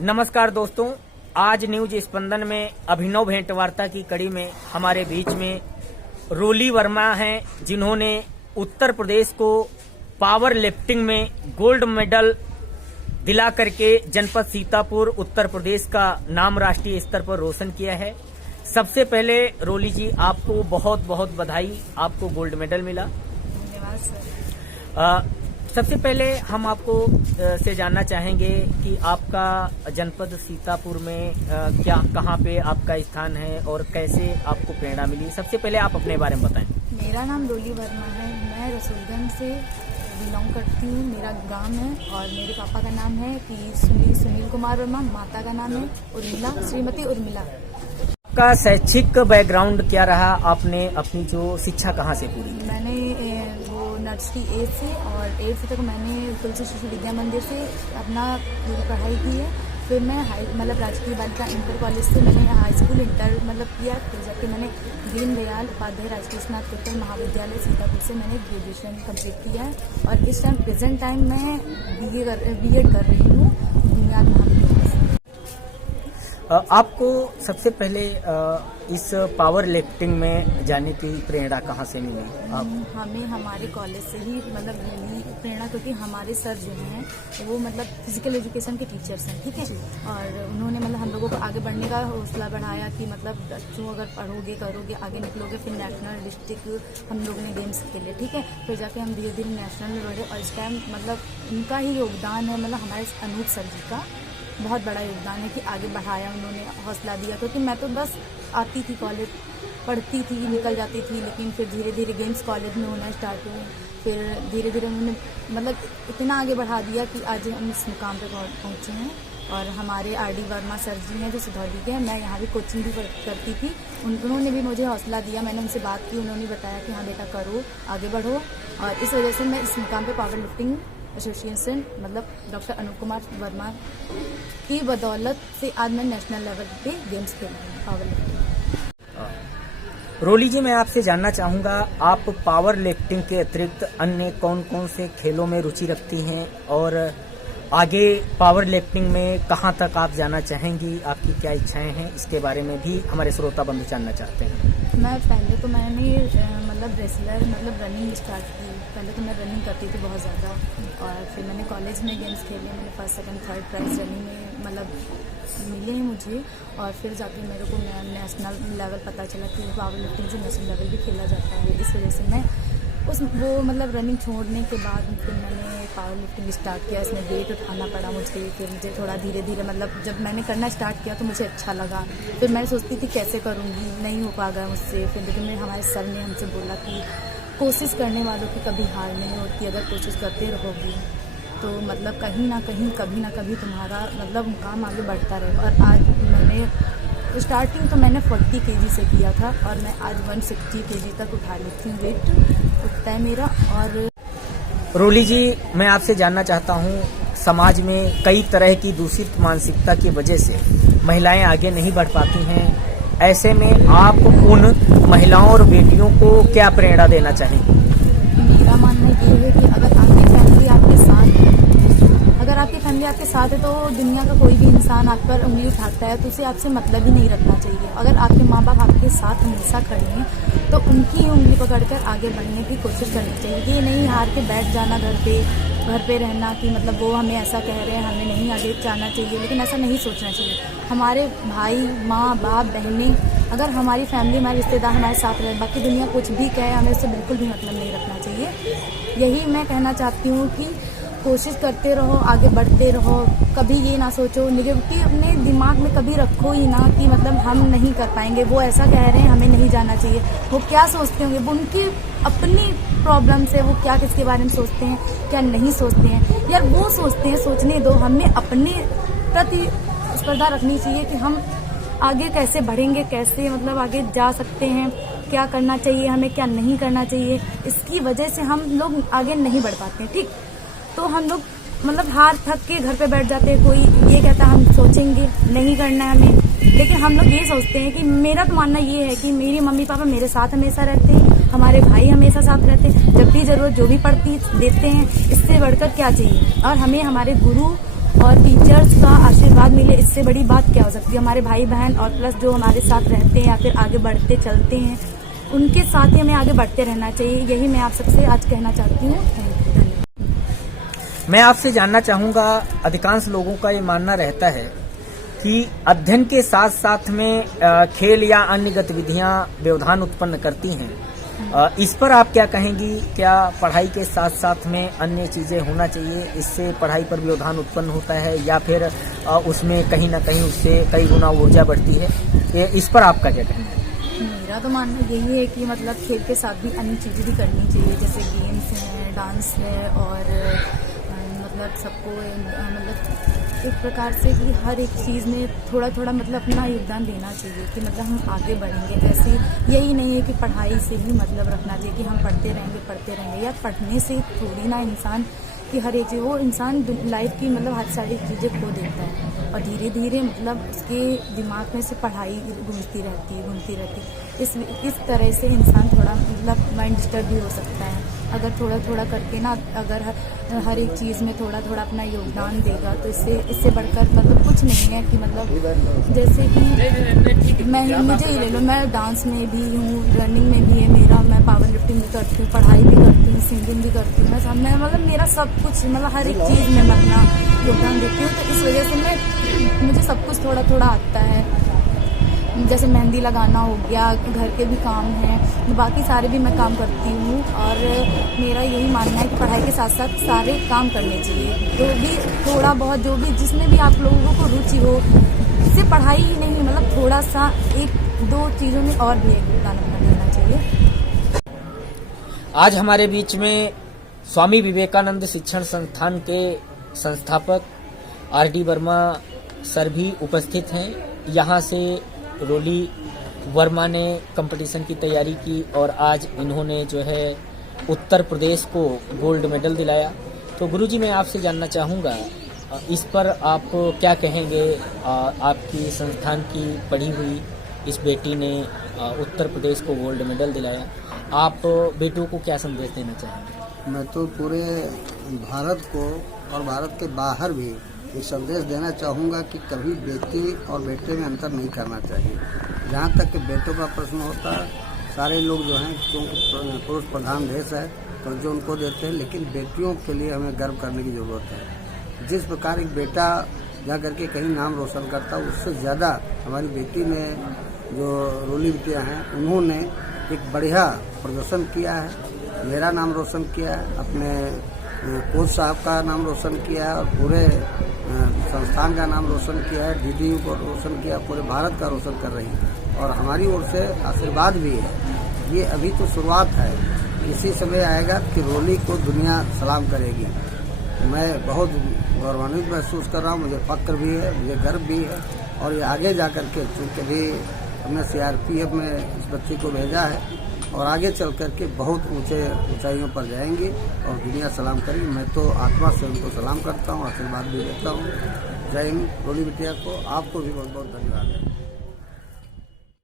नमस्कार दोस्तों, आज न्यूज स्पंदन में अभिनव भेंट वार्ता की कड़ी में हमारे बीच में रोली वर्मा हैं, जिन्होंने उत्तर प्रदेश को पावर लिफ्टिंग में गोल्ड मेडल दिला करके जनपद सीतापुर उत्तर प्रदेश का नाम राष्ट्रीय स्तर पर रोशन किया है। सबसे पहले रोली जी, आपको बहुत बहुत बधाई, आपको गोल्ड मेडल मिला। धन्यवाद सर। सबसे पहले हम आपको से जानना चाहेंगे कि आपका जनपद सीतापुर में कहाँ पे आपका स्थान है और कैसे आपको प्रेरणा मिली। सबसे पहले आप अपने बारे में बताएं। मेरा नाम रोली वर्मा है, मैं रसूलगंज से बिलोंग करती हूँ। मेरा गांव है और मेरे पापा का नाम है कि सुनील कुमार वर्मा, माता का नाम है उर्मिला, श्रीमती उर्मिला। आपका शैक्षिक बैकग्राउंड क्या रहा? आपने अपनी जो शिक्षा कहाँ से पूरी की? मैंने वो नर्सरी 8 से और 8 तक मैंने तुलसी शिशु विद्या मंदिर से अपना पूरी पढ़ाई की है। फिर मैं राजकीय बालिका इंटर कॉलेज से मैंने हाई स्कूल इंटर किया। फिर जाके मैंने दीनदयाल उपाध्याय राजकीय स्नातकोत्तर महाविद्यालय सीतापुर से मैंने ग्रेजुएशन कंप्लीट किया है और इस टाइम प्रेजेंट टाइम मैं बीएड कर रही हूँ बुनियाद महाविद्यालय से। आपको सबसे पहले इस पावर लिफ्टिंग में जाने की प्रेरणा कहाँ से मिली? हमें हमारे कॉलेज से ही मिली प्रेरणा, क्योंकि हमारे सर जो हैं वो फिजिकल एजुकेशन के टीचर्स हैं, ठीक है। और उन्होंने हम लोगों को आगे बढ़ने का हौसला बढ़ाया कि बच्चों अगर पढ़ोगे करोगे आगे निकलोगे। फिर नेशनल डिस्ट्रिक्ट हम लोगों ने गेम्स खेले, ठीक है। फिर जाके हम धीरे धीरे नेशनल में बढ़े और इस टाइम उनका ही योगदान है, हमारे अनूप सर जी का बहुत बड़ा योगदान है कि आगे बढ़ाया, उन्होंने हौसला दिया। क्योंकि मैं तो बस आती थी, कॉलेज पढ़ती थी, निकल जाती थी, लेकिन फिर धीरे धीरे गेम्स कॉलेज में होना स्टार्ट हुए। फिर धीरे धीरे उन्होंने इतना आगे बढ़ा दिया कि आज हम इस मुकाम पे पहुंचे हैं। और हमारे आरडी वर्मा सर जी हैं जो सिधौली के हैं, मैं यहाँ भी कोचिंग भी करती थी, उन्होंने भी मुझे हौसला दिया। मैंने उनसे बात की, उन्होंने बताया कि हाँ बेटा करो, आगे बढ़ो। और इस वजह से मैं इस मुकाम पर power lifting association doctor Anoop Kumar Verma की बदौलत से आज मैं नेशनल लेवल पे गेम्स खेल रही हूँ पावर लिफ्टिंग। रोली जी, मैं आपसे जानना चाहूँगा, आप पावर लिफ्टिंग के अतिरिक्त अन्य कौन कौन से खेलों में रुचि रखती हैं और आगे पावर लिफ्टिंग में कहाँ तक आप जाना चाहेंगी? आपकी क्या इच्छाएं हैं? इसके बारे में भी हमारे श्रोता बंधु जानना चाहते हैं। मैंने रेसलर रनिंग स्टार्ट की। पहले तो मैं रनिंग करती थी बहुत ज़्यादा, और फिर मैंने कॉलेज में गेम्स खेले। मैंने first second third prize running में मिले हैं मुझे। और फिर जाके मेरे को नेशनल लेवल पता चला कि पावर लिफ्टिंग से नेशनल लेवल भी खेला जाता है। इस वजह से मैं रनिंग छोड़ने के बाद फिर मैंने पावर लिफ्टिंग स्टार्ट किया। इसमें वेट उठाना पड़ा मुझे। फिर मुझे थोड़ा धीरे धीरे जब मैंने करना स्टार्ट किया तो मुझे अच्छा लगा। फिर मैं सोचती थी कैसे करूँगी, नहीं हो पाएगा मुझसे। फिर लेकिन हमारे सर ने हमसे बोला कि कोशिश करने वालों की कभी हार नहीं होती, अगर कोशिश करते रहोगी तो कहीं ना कहीं कभी ना कभी तुम्हारा मुकाम आगे बढ़ता रहेगा। और आज मैंने स्टार्टिंग तो मैंने 40 kg से किया था और मैं आज 160 kg तक उठा लेती हूँ, वेट उठता है मेरा। और रोली जी, मैं आपसे जानना चाहता हूँ, समाज में कई तरह की दूषित मानसिकता की वजह से महिलाएं आगे नहीं बढ़ पाती हैं। ऐसे में आप उन महिलाओं और बेटियों को क्या प्रेरणा देना चाहेंगे? मेरा मानना ये है कि अगर आपकी फैमिली आपके साथ है तो दुनिया का कोई भी इंसान आप पर उंगली उठाता है तो उसे आपसे मतलब ही नहीं रखना चाहिए। अगर आपके माँ बाप आपके साथ हमेशा खड़े हैं तो उनकी उंगली पकड़कर आगे बढ़ने की कोशिश करनी चाहिए। ये नहीं हार के बैठ जाना घर पे रहना कि वो हमें ऐसा कह रहे हैं, हमें नहीं आगे जाना चाहिए। लेकिन ऐसा नहीं सोचना चाहिए। हमारे भाई, माँ बाप, बहनें, अगर हमारी फैमिली, हमारे रिश्तेदार हमारे साथ रहे, बाकी दुनिया कुछ भी कहे, हमें उससे बिल्कुल भी मतलब नहीं रखना चाहिए। यही मैं कहना चाहती हूँ कि कोशिश करते रहो, आगे बढ़ते रहो। कभी ये ना सोचो, निगेटिविटी अपने दिमाग में कभी रखो ही ना कि हम नहीं कर पाएंगे, वो ऐसा कह रहे हैं हमें नहीं जाना चाहिए। वो क्या सोचते होंगे, वो उनकी अपनी प्रॉब्लम से वो क्या किसके बारे में सोचते हैं, क्या नहीं सोचते हैं। यार वो सोचते हैं, सोचने दो। हमें अपने प्रति स्पर्धा रखनी चाहिए कि हम आगे कैसे बढ़ेंगे, कैसे आगे जा सकते हैं, क्या करना चाहिए हमें, क्या नहीं करना चाहिए। इसकी वजह से हम लोग आगे नहीं बढ़ पाते हैं, ठीक। तो हम लोग हार थक के घर पे बैठ जाते हैं। कोई ये कहता है हम सोचेंगे, नहीं करना है हमें, लेकिन हम लोग ये सोचते हैं कि मेरा तो मानना ये है कि मेरी मम्मी पापा मेरे साथ हमेशा रहते हैं, हमारे भाई हमेशा साथ रहते हैं, जब भी जरूरत जो भी पड़ती देते हैं। इससे बढ़कर क्या चाहिए। और हमें हमारे गुरु और टीचर्स का आशीर्वाद मिले, इससे बड़ी बात क्या हो सकती है। हमारे भाई बहन और प्लस जो हमारे साथ रहते हैं या फिर आगे बढ़ते चलते हैं, उनके साथ ही हमें आगे बढ़ते रहना चाहिए। यही मैं आप सबसे आज कहना चाहती हूँ। थैंक यू, धन्यवाद। मैं आपसे जानना चाहूंगा, अधिकांश लोगों का ये मानना रहता है कि अध्ययन के साथ साथ में खेल या अन्य गतिविधियां व्यवधान उत्पन्न करती हैं। इस पर आप क्या कहेंगी? क्या पढ़ाई के साथ साथ में अन्य चीजें होना चाहिए, इससे पढ़ाई पर व्यवधान उत्पन्न होता है, या फिर उसमें कहीं ना कहीं उससे कई गुना ऊर्जा बढ़ती है? इस पर आपका क्या कहना है? मेरा तो मानना यही है कि मतलब खेल के साथ भी अन्य चीज़ें भी करनी चाहिए, जैसे गेम्स हैं, डांस है, और मतलब सबको मतलब एक प्रकार से कि हर एक चीज़ में थोड़ा थोड़ा मतलब अपना योगदान देना चाहिए कि मतलब हम आगे बढ़ेंगे। ऐसे यही नहीं है कि पढ़ाई से ही मतलब रखना चाहिए कि हम पढ़ते रहेंगे या पढ़ने से थोड़ी ना इंसान कि हर एक चीज़, वो इंसान लाइफ की मतलब हर सारी चीज़ें खो देता है और धीरे धीरे मतलब उसके दिमाग में से पढ़ाई घूमती रहती है। इस तरह से इंसान थोड़ा मतलब माइंड डिस्टर्ब भी हो सकता है। अगर थोड़ा थोड़ा करके ना, अगर हर एक चीज़ में थोड़ा थोड़ा अपना योगदान देगा तो इससे बढ़कर मतलब कुछ नहीं है कि मतलब जैसे कि मुझे ही ले लो, मैं डांस में भी हूँ, रनिंग में भी है मेरा, मैं पावर लिफ्टिंग भी करती हूँ, पढ़ाई भी करती हूँ, सिंगिंग भी करती हूँ, मैं मतलब मेरा सब कुछ मतलब हर एक चीज़ में मैं अपना योगदान देती हूँ। तो इस वजह से मुझे सब कुछ थोड़ा थोड़ा आता है। जैसे मेहंदी लगाना हो गया, घर के भी काम हैं, बाकी सारे भी मैं काम करती हूँ। और मेरा यही मानना है कि पढ़ाई के साथ साथ सारे काम करने चाहिए, जो भी थोड़ा बहुत जो भी जिसमें भी आप लोगों को रुचि हो, सिर्फ पढ़ाई ही नहीं, मतलब थोड़ा सा एक दो चीज़ों में और भी योगदान अपना देना चाहिए। आज हमारे बीच में स्वामी विवेकानंद शिक्षण संस्थान के संस्थापक आर.डी. वर्मा सर भी उपस्थित हैं। यहाँ से रोली वर्मा ने कंपटीशन की तैयारी की और आज इन्होंने जो है उत्तर प्रदेश को गोल्ड मेडल दिलाया। तो गुरुजी, मैं आपसे जानना चाहूँगा, इस पर आप क्या कहेंगे? आपकी संस्थान की पढ़ी हुई इस बेटी ने उत्तर प्रदेश को गोल्ड मेडल दिलाया, आप बेटों को क्या संदेश देना चाहेंगे? मैं तो पूरे भारत को और भारत के बाहर भी एक संदेश देना चाहूँगा कि कभी बेटी और बेटे में अंतर नहीं करना चाहिए। जहाँ तक कि बेटों का प्रश्न होता है, सारे लोग जो हैं, क्योंकि पुरुष प्रधान देश है तो जो उनको देते हैं, लेकिन बेटियों के लिए हमें गर्व करने की ज़रूरत है। जिस प्रकार एक बेटा जा करके कहीं नाम रोशन करता है, उससे ज़्यादा हमारी बेटी ने, जो रोली बिटिया हैं, उन्होंने एक बढ़िया प्रदर्शन किया है, मेरा नाम रोशन किया है, अपने कोच साहब का नाम रोशन किया है और पूरे संस्थान का नाम रोशन किया है, दीदी को रोशन किया, पूरे भारत का रोशन कर रही है और हमारी ओर से आशीर्वाद भी है। ये अभी तो शुरुआत है, किसी समय आएगा कि रोली को दुनिया सलाम करेगी। मैं बहुत गौरवान्वित महसूस कर रहा हूँ, मुझे फक्र भी है, मुझे गर्व भी है और ये आगे जा कर के, चूँकि भी हमने CRPF में इस बच्ची को भेजा है और आगे चल कर के बहुत ऊंचाइयों पर जाएंगी और दुनिया सलाम करेगी। मैं तो आत्मा से उनको सलाम करता हूँ, आशीर्वाद भी देता हूँ। जय हिंद। रोली बिटिया को, आपको भी बहुत बहुत धन्यवाद है।